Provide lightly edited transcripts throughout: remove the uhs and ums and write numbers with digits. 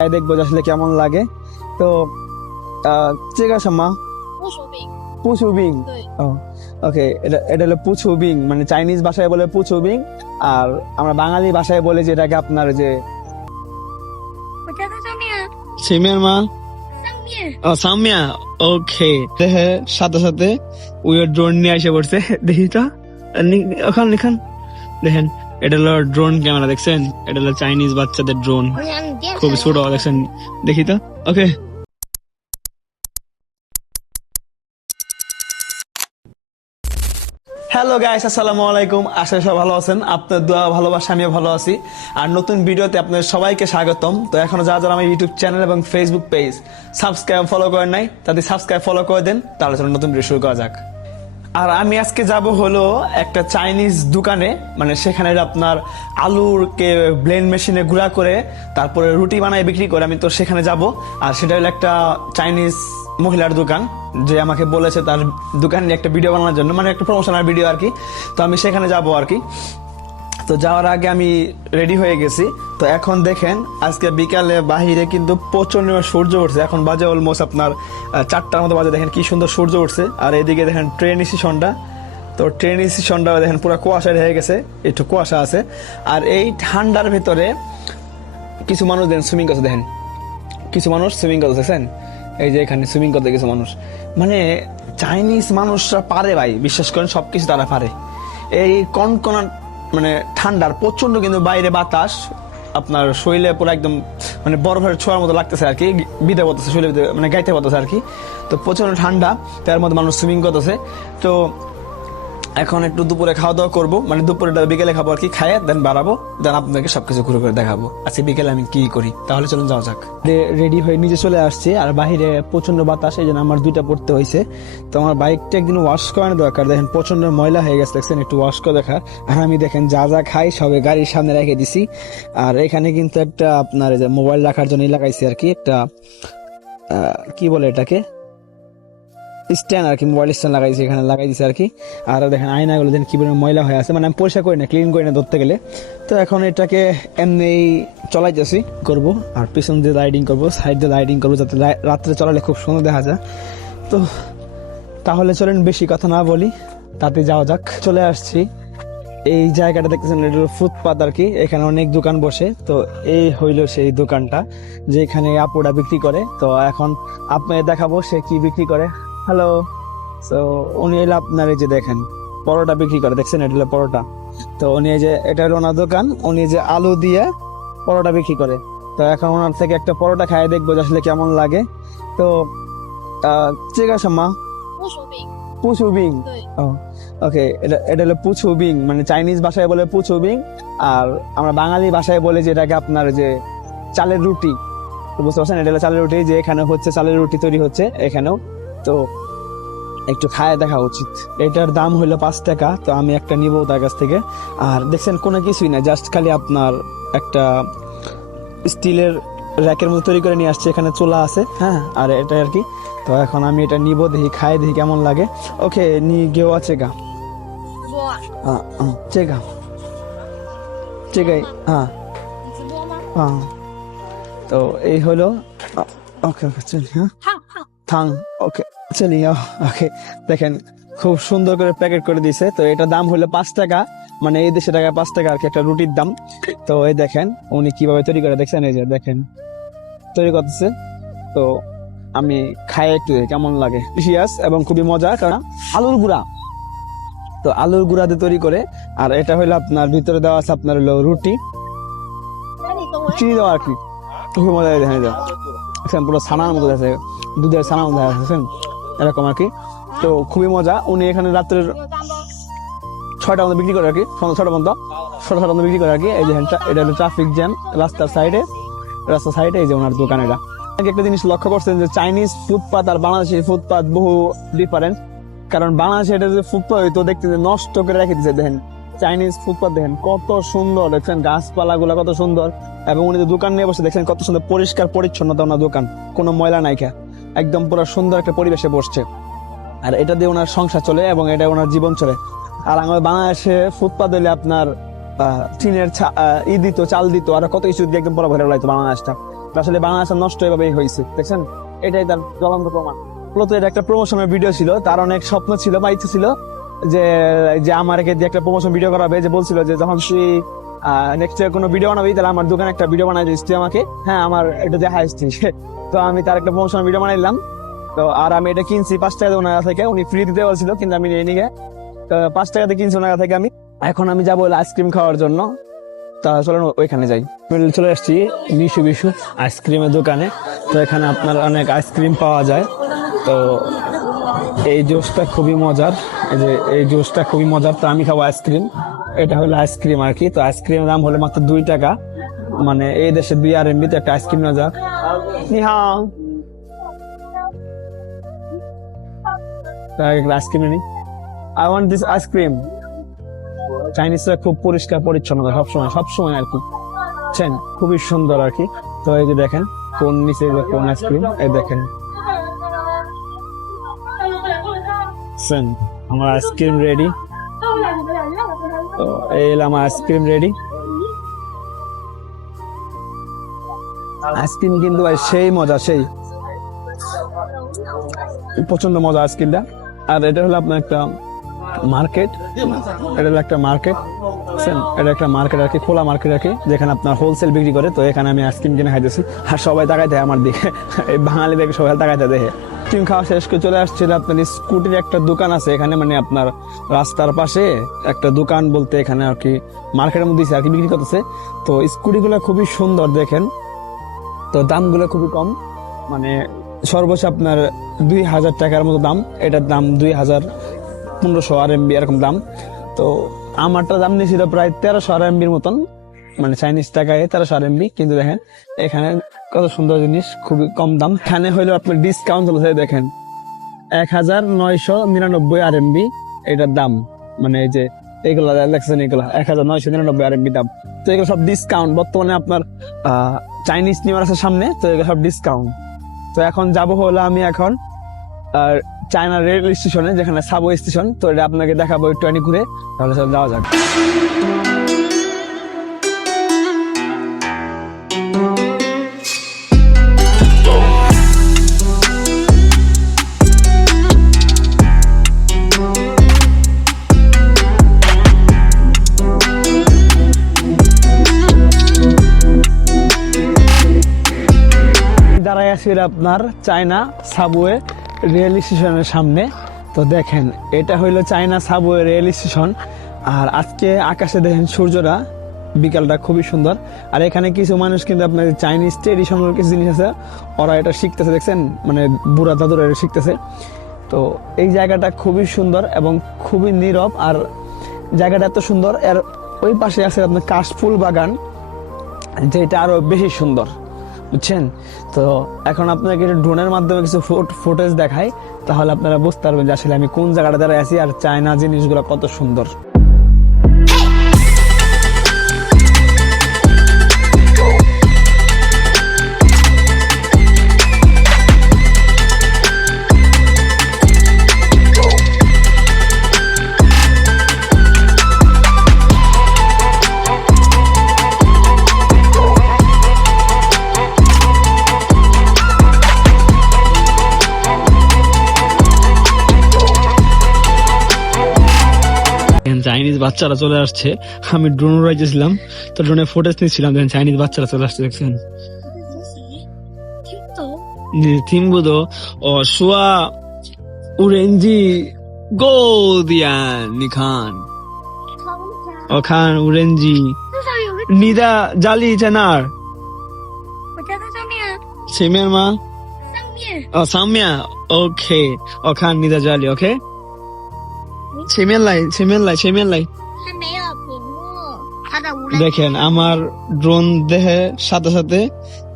দেখবো যে আসলে কেমন লাগে। তো这个什么部署饼，পুছু বিং? 对， ও ওকে, এটা এটা হলো পুছু বিং, মানে চাইনিজ ভাষায় বলে পুছু বিং। আর আমরা বাঙালি ভাষায় বলে যেটাকে আপনার যে 我家在上面啊， সিমের মা, 上面。 ও সামিয়া। ওকে, দেখে সাথে সাথে ওই ড্রোন নিয়ে এসে পড়ছে। দেখি তো ওখান এখান দেখেন, এটা হলো ড্রোন ক্যামেরা, দেখছেন? এটা হলো চাইনিজ বাচ্চাদের ড্রোন, 我想你电 খুব ছোট, দেখছেন? দেখি তো। ওকে, হ্যালো গাইস, আসসালামু আলাইকুম। আশা করি সবাই ভালো আছেন। আপনার দোয়া ভালোবাসা আমিও ভালো আছি। আর নতুন ভিডিওতে আপনাদের সবাইকে স্বাগতম। তো এখনো যারা যারা আমার ইউটিউব চ্যানেল এবং ফেসবুক পেজ সাবস্ক্রাইব ফলো করেন নাই, তাদের সাবস্ক্রাইব ফলো করে দেন, তাহলে চলুন নতুন ভিডিও শুরু করা যাক। আর আমি আজকে যাব হলো একটা চাইনিজ দোকানে, মানে সেখানে আপনার আলুরকে ব্লেন্ড মেশিনে গুঁড়া করে তারপরে রুটি বানায় বিক্রি করে। আমি তো সেখানে যাব। আর সেটা হলো একটা চাইনিজ মহিলার দোকান, যে আমাকে বলেছে তার দোকানে একটা ভিডিও বানানোর জন্য, মানে একটা প্রমোশনাল ভিডিও আর কি। তো আমি সেখানে যাব আর কি। তো যাওয়ার আগে আমি রেডি হয়ে গেছি। তো এখন দেখেন, আজকে বিকালে বাহিরে কিন্তু প্রচন্ড সূর্য উঠছে। এখন বাজে অলমোস্ট আপনার 4টার মতো বাজে। দেখেন কি সুন্দর সূর্য উঠছে। আর এদিকে দেখেন ট্রেন স্টেশনটা, তো ট্রেন স্টেশনটা দেখেন পুরো কুয়াশায় হয়ে গেছে, একটু কুয়াশা আছে। আর এই ঠান্ডার ভেতরে কিছু মানুষ দেখেন সুইমিং করছে, দেখেন কিছু মানুষ সুইমিং করতে, দেখছেন? এই যে এখানে সুইমিং করতে কিছু মানুষ, মানে চাইনিজ মানুষরা পারে ভাই, বিশ্বাস করেন সবকিছু তারা পারে। এই কনকনা মানে ঠান্ডার প্রচন্ড, কিন্তু বাইরে বাতাস আপনার শরীরে পুরো একদম মানে বরফের ছোঁয়ার মতো লাগতেছে আর কি, বিদে পড়তেছে শরীরে, মানে গাইতে পড়তেছে আর কি। তো প্রচন্ড ঠান্ডা, তার মধ্যে মানুষ সুইমিং করতেছে। তো এখন একটু দুপুরে খাওয়া দাওয়া করবো, মানে দুপুরে বিকেলে খাবো আর কি, খাইয়ে দেন বাড়াবো, দেন আপনাকে সবকিছু ঘুরে ঘুরে দেখাবো আজকে বিকেলে আমি কি করি। তাহলে চলুন যাওয়া যাক। রেডি হয়ে নিজে চলে আসছি, আর বাহিরে প্রচন্ড বাতাস, এই জন্য আমার দুইটা পড়তে হয়েছে। তো আমার বাইকটা একদিন ওয়াশ করানো দরকার। দেখেন প্রচন্ড ময়লা হয়ে গেছে, দেখছেন? একটু ওয়াশ করে দেখার। আর আমি দেখেন যা যা খাই সবে গাড়ির সামনে রেখে দিছি। আর এখানে কিন্তু একটা আপনার এই যে মোবাইল রাখার জন্য লাগাইছি আর কি, একটা কি বলে এটাকে, স্ট্যান্ড আর কি, মোবাইল স্ট্যান্ড লাগাইছি, এখানে লাগাই দিছে আর কি। আর দেখেন আয়নাগুলো দেখেন কি পরিমাণ ময়লা হয়ে আছে, মানে আমি পরিষ্কার করি না, ক্লিন করি না ধরতে গেলে। তো এখন এটাকে এমনি চলাইতেছি করবো, আর পিছন দিয়ে রাইডিং করবো, সাইড দিয়ে রাইডিং করবো, যাতে রাত্রে চলালে খুব সুন্দর দেখা যায়। তো তাহলে চলেন বেশি কথা না বলি, তাতে যাওয়া যাক। চলে আসছি এই জায়গাটা, দেখতেছেন এটা হলো ফুটপাত আর কি, এখানে অনেক দোকান বসে। তো এই হইলো সেই দোকানটা যেখানে আপুরা বিক্রি করে। তো এখন আপনাকে দেখাবো সে কি বিক্রি করে। হ্যালো। তো উনি এলো আপনার এই যে দেখেন পরোটা বিক্রি করে, দেখছেন? এটা হলো পরোটা। তো উনি এই যে, এটা হলো ওনার দোকান, উনি যে আলু দিয়ে পরোটা বিক্রি করে। তো এখন ওনার থেকে একটা পরোটা খাইয়ে দেখবো যে আসলে কেমন লাগে। তো ঠিক আছে মা, 部署饼， পুছু বিং? 对， ও ওকে, এটা এটা হলো পুছু বিং, মানে চাইনিজ ভাষায় বলে পুছু বিং। আর আমরা বাঙালি ভাষায় বলে যেটাকে আপনার যে চালের রুটি। তো বুঝতে পারছেন, এটা হলো চালের রুটি, যে এখানে হচ্ছে চালের রুটি তৈরি হচ্ছে এখানেও। তো একটু খায় দেখা উচিত। এটার দাম হলো 5 টাকা। তো আমি একটা নিবো তার কাছ থেকে। আর দেখছেন কোনো কিছুই না, জাস্ট খালি আপনার একটা স্টিলের র্যাকের মতো তৈরি করে নিয়ে আসছে, এখানে চুলা আছে, হ্যাঁ, আর এটা আর কি। তো এখন আমি এটা নিবো, দেখি খাই, দেখি কেমন লাগে। ওকে, নি গেও আছে গা, 直播啊？ 这个这个হ্যাঁ 你直播吗？ হ্যাঁ। তো এই হলো, ওকে ওকে চলি, হ্যাঁ 烫烫， থাং, ওকে চলি। ওকে, দেখেন খুব সুন্দর করে প্যাকেট করে দিয়েছে। তো এটা দাম হলো 5 টাকা, মানে এই দেশে টাকা 5 টাকা আর কি একটা রুটির দাম। তো এই দেখেন উনি কিভাবে তৈরি করে, দেখছেন? এই যে দেখেন তৈরি করতেছে। তো আমি খাই একটু কেমন লাগে, ডিলিশিয়াস এবং খুবই মজা, কারণ আলুর গুঁড়া। তো আলুর গুঁড়া দিয়ে তৈরি করে। আর এটা হলো আপনার ভিতরে দেওয়া আছে আপনার হলো রুটি, 那你跟我 চিনি দেওয়া আর কি, খুবই মজা লাগে। দেখেন দেখছেন পুরো ছানার মতো আছে, দুধের ছানার মতো দেখছেন, এরকম আর কি। তো খুবই মজা। উনি এখানে রাত্রের 6টার মধ্যে বিক্রি করে আর কি, সন্ধ্যা 6টা পর্যন্ত, 6টা মধ্যে বিক্রি করে আর কি। এই যে এটা হলো ট্রাফিক জ্যাম রাস্তার সাইডে, এই যে ওনার দোকান। এটা একটা জিনিস লক্ষ্য করছেন যে চাইনিজ ফুটপাত আর বাংলাদেশি ফুটপাত বহু ডিফারেন্ট। কারণ বাংলাদেশে এটা যে ফুটপাত হইতো দেখতে নষ্ট করে রেখে দিচ্ছে, দেখেন চাইনিজ ফুটপাত দেখেন কত সুন্দর, দেখছেন গাছপালা গুলা কত সুন্দর। এবং উনি যে দোকান নিয়ে বসে, দেখছেন কত সুন্দর পরিষ্কার পরিচ্ছন্নতা ওনার দোকান, কোনো ময়লা নাই খা, একদম পুরো সুন্দর একটা পরিবেশে বসছে। আর এটা দিয়ে ওনার সংসার চলে এবং এটা ওনার জীবন চলে। আর আমার বাংলাদেশে ফুটপাত হলে আপনার টিনের দিত, চাল দিত, আর কত কিছু দিয়ে একদম পুরো ভরে লাগতো বাংলাদেশটা। আসলে বাংলাদেশ নষ্ট এভাবেই হয়েছে, দেখছেন? এটাই তার জ্বলন্ত প্রমাণ। মূলত এটা একটা প্রমোশনের ভিডিও ছিল, তার অনেক স্বপ্ন ছিল বা ইচ্ছে ছিল যে যে আমাকে দিয়ে একটা প্রমোশন ভিডিও করাবে, যে বলছিল যে যখন তুই নেক্সট কোনো ভিডিও বানাবি তাহলে আমার দোকানে একটা ভিডিও বানাই দিস তুই আমাকে, হ্যাঁ আমার এটা দেখা আসছি। তো আমি তার একটা প্রমোশন ভিডিও বানাইলাম। তো আর আমি এটা কিনছি 5 টাকা দিয়ে ওনার থেকে, উনি ফ্রি দিতে বলছিল কিন্তু আমি নিয়ে নিয়ে 5 টাকাতে কিনছি ওনার থেকে আমি। এখন আমি যাবো আইসক্রিম খাওয়ার জন্য, তা চলেন ওইখানে যাই। আমি চলে আসছি বিশু বিশু আইসক্রিমের দোকানে। তো এখানে আপনার অনেক আইসক্রিম পাওয়া যায়। তো এই জুসটা খুবই মজার, এই যে এই জুসটা খুবই মজার। তো আমি খাবো আইসক্রিম, এটা হলো আইসক্রিম আর কি। তো আইসক্রিমের দাম হলো মাত্র 2 টাকা, মানে এই দেশে 2 RMB তে একটা আইসক্রিম নেওয়া যাক। নিহাও আইসক্রিম নিই, আই ওয়ান্ট দিস আইসক্রিম। চাইনিজরা খুব পরিষ্কার পরিচ্ছন্ন সবসময় আর কি, বুঝছেন? খুবই সুন্দর আর কি। তো এই যে দেখেন কোন নিচে কোন আইসক্রিম, এই দেখেন আমার আইসক্রিম রেডি। তো এই আমার আইসক্রিম রেডি। আইসক্রিম কিন্তু ভাই সেই মজা, সেই প্রচন্ড মজা আইসক্রিমটা। আর এটা হলো আপনার একটা মার্কেট, এটা হলো একটা মার্কেট, এটা একটা মার্কেট আর কি, খোলা মার্কেট আর কি, যেখানে আপনার হোলসেল বিক্রি করে। তো এখানে আমি আইসক্রিম কিনে খাইতেছি আর সবাই তাকাইতে আমার দিকে, এই বাঙালি দেখে সবাই তাকাইতে দেখে। আইসক্রিম খাওয়া শেষ করে চলে আসছিল আপনার স্কুটির একটা দোকান আছে এখানে, মানে আপনার রাস্তার পাশে একটা দোকান বলতে এখানে আর কি মার্কেটের মধ্যে আর কি বিক্রি করতেছে। তো স্কুটি গুলো খুবই সুন্দর দেখেন, তো দামগুলো খুবই কম, মানে সর্বোচ্চ আপনার 2000 টাকার মতো দাম, এটার দাম 2500 RMB এরকম দাম। তো আমারটা দাম নিয়েছিল প্রায় 1300 RMB মতন, মানে চাইনিজ টাকায় 1300 RMB। কিন্তু দেখেন এখানে কত সুন্দর জিনিস, খুবই কম দাম। এখানে হইলো আপনার ডিসকাউন্ট চলছে, দেখেন 1999 RMB এটার দাম, মানে এই যে এগুলা দেখছেন, এগুলা 1999 RMB দাম। তো এগুলো সব ডিসকাউন্ট, বর্তমানে আপনার চাইনিজ নিউ ইয়ার আছে সামনে, তো এগুলো সব ডিসকাউন্ট। তো এখন যাবো হলো আমি এখন চায়না রেল স্টেশনে, যেখানে সাবওয়ে স্টেশন। তো এটা আপনাকে দেখাবো একটু ঘুরে, তাহলে চল যাওয়া যাক। দাঁড়ায় আছি আপনার চায়না সাবওয়ে রেল স্টেশনের সামনে। তো দেখেন এটা হইলো চায়না সাবওয়ে রেল স্টেশন। আর আজকে আকাশে দেখেন সূর্যটা, বিকালটা খুবই সুন্দর। আর এখানে কিছু মানুষ কিন্তু আপনার চাইনিজ ট্রেডিশনাল কিছু জিনিস আছে, ওরা এটা শিখতেছে, দেখছেন? মানে বুড়া দাদুরা এটা শিখতেছে। তো এই জায়গাটা খুবই সুন্দর এবং খুবই নীরব, আর জায়গাটা এত সুন্দর। আর ওই পাশে আছে আপনার কাশফুল বাগান, যেটা আরো বেশি সুন্দর, বুঝছেন? তো এখন আপনাকে ড্রোনের মাধ্যমে কিছু ফুটেজ দেখাই, তাহলে আপনারা বুঝতে পারবেন যে আসলে আমি কোন জায়গাটা দাঁড়ায় আছি আর চায়না জিনিসগুলো কত সুন্দর। চাইনিজ বাচ্চারা চলে আসছে, আমি ড্রোন উড়াইতেছিলাম, তো ড্রোনে ফুটেজ নিচ্ছিলাম, দেখেন চাইনিজ বাচ্চারা চলে আসছে, দেখছেন? থিমবুদো ও সুয়া উরেঞ্জি গোদিয়ান নিখান ও খান উরেঞ্জি নিদা জালি চেনার 我叫他上面， ছেমের মা 上面 ও সামিয়া ওকে ও খান নিদা জালি ওকে ছেমের লাই还没有屏幕，他的无人 দেখেন আমার ড্রোন দেখে সাথে সাথে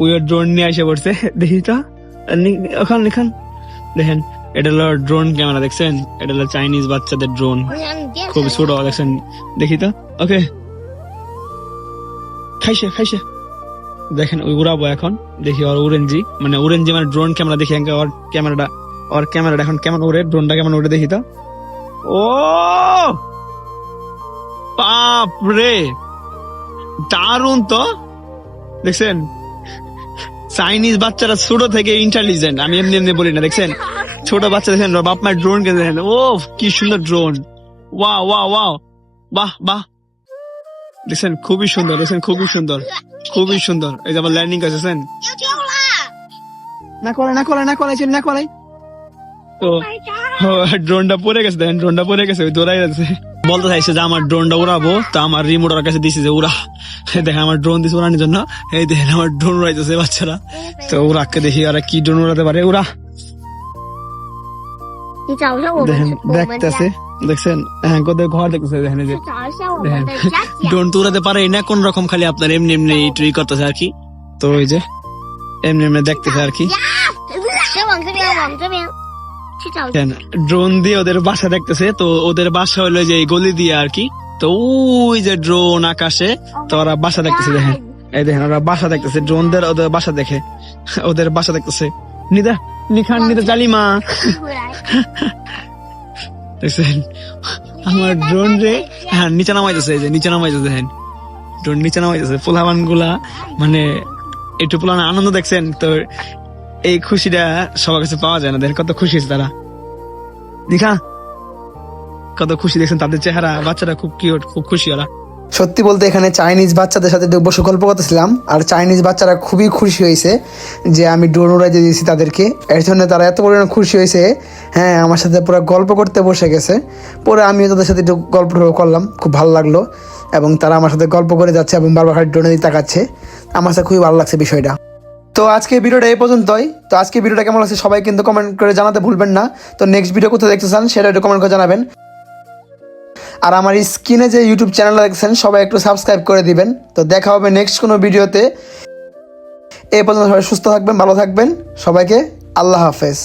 ওই ড্রোন নিয়ে এসে পড়ছে, দেখি তো ওখান লিখান। দেখেন এটা হলো ড্রোন ক্যামেরা, দেখছেন? এটা হলো চাইনিজ বাচ্চাদের ড্রোন, 我想你变 খুব 成 ছোট, দেখছেন? দেখি তো ওকে খাইছে দেখেন ওই উড়াবো এখন, দেখি ওর উড়েঞ্জি মানে ড্রোন ক্যামেরা, দেখি ওর ক্যামেরাটা এখন কেমন উড়ে, ড্রোনটা কেমন উড়ে, দেখি তো। ও বাপ রে, দারুন তো, দেখছেন? চাইনিজ বাচ্চারা ছোট থেকে ইন্টেলিজেন্ট, আমি এমনি এমনি বলি না, দেখছেন ছোট বাচ্চা দেখেন বাপ মায়ের ড্রোন কে দেখেন, ও কি সুন্দর ড্রোন, ওয়াও ওয়াও ওয়াও, বাহ বাহ, দেখছেন খুবই সুন্দর, দেখছেন খুবই সুন্দর, খুবই সুন্দর। এই যে আবার ল্যান্ডিং করতেছেন, 要丢了， না করে না করে না করে না করে, তো 快点！ ড্রোনটা পড়ে গেছে, দেখেন ড্রোনটা পড়ে গেছে, ওই দৌড়াই যাচ্ছে, বলতে চাইছে যে আমার ড্রোনটা উড়াবো, তো আমার রিমোট ওর কাছে দিছে যে উড়া, দেখেন আমার ড্রোন দিছে উড়ানোর জন্য, এই দেখেন আমার ড্রোন উড়াইতেছে বাচ্চারা, তো ওরাকে দেখি ওরা কি ড্রোন উড়াতে পারে, উড়া 你找一下我 দেখেন 们我们 দেখতেছে, 家， দেখছেন হ্যাঁ কোথায় ঘর দেখতেছে, দেখেন এই যে 去找一下我 দেখেন 们的家姐。 ড্রোন তো উড়াতে পারে না কোন রকম, খালি আপনার এমনি এমনি টুই করতেছে আর কি, তো ওই যে এমনি এমনি দেখতেছে আর কি, 先往这边，往这边去找。 ড্রোন দিয়ে ওদের বাসা দেখতেছে, তো ওদের বাসা হলো যে এই গলি দিয়ে আর কি, তো ওই যে ড্রোন আকাশে, তো ওরা বাসা দেখতেছে, দেখেন এই দেখেন ওরা বাসা দেখতেছে, ড্রোন দের ওদের বাসা দেখে, ওদের বাসা দেখতেছে, নিদা নিখান নিদা জালিমা, 回来， দেখছেন আমার ড্রোন রে, হ্যাঁ নিচে নামাইতেছে, এই যে নিচে নামাইতেছে, দেখেন ড্রোন নিচে নামাইতেছে, পোলাবান গুলা মানে একটু পোলান আনন্দ দেখছেন, তো এই খুশিটা সবার কাছে পাওয়া যায় না, দেখেন কত খুশি হয়েছে তারা, নিখা কত খুশি দেখছেন তাদের চেহারা, বাচ্চারা খুব কিউট, খুব খুশি ওরা। সত্যি বলতে এখানে চাইনিজ বাচ্চাদের সাথে বসে গল্প করতেছিলাম, আর চাইনিজ বাচ্চারা খুবই খুশি হয়েছে যে আমি ড্রোন উড়াই দিয়ে দিয়েছি তাদেরকে, এর জন্য তারা এত পরিমাণে খুশি হয়েছে, হ্যাঁ আমার সাথে পুরো গল্প করতে বসে গেছে, পরে আমিও তাদের সাথে একটু গল্প করলাম, খুব ভালো লাগলো, এবং তারা আমার সাথে গল্প করে যাচ্ছে এবং বারবার খালি ড্রোনে দিয়ে তাকাচ্ছে, আমার সাথে খুবই ভালো লাগছে বিষয়টা। তো আজকে ভিডিওটা এই পর্যন্তই, তো আজকে ভিডিওটা কেমন লাগছে সবাই কিন্তু কমেন্ট করে জানাতে ভুলবেন না, তো নেক্সট ভিডিও কোথায় দেখতে চান সেটা একটু কমেন্ট করে জানাবেন, আর আমার স্ক্রিনে যে ইউটিউব চ্যানেলটা দেখছেন সবাই একটু সাবস্ক্রাইব করে দিবেন। তো দেখা হবে নেক্সট কোনো ভিডিওতে, এই পর্যন্ত সবাই সুস্থ থাকবেন, ভালো থাকবেন, সবাইকে আল্লাহ হাফেজ।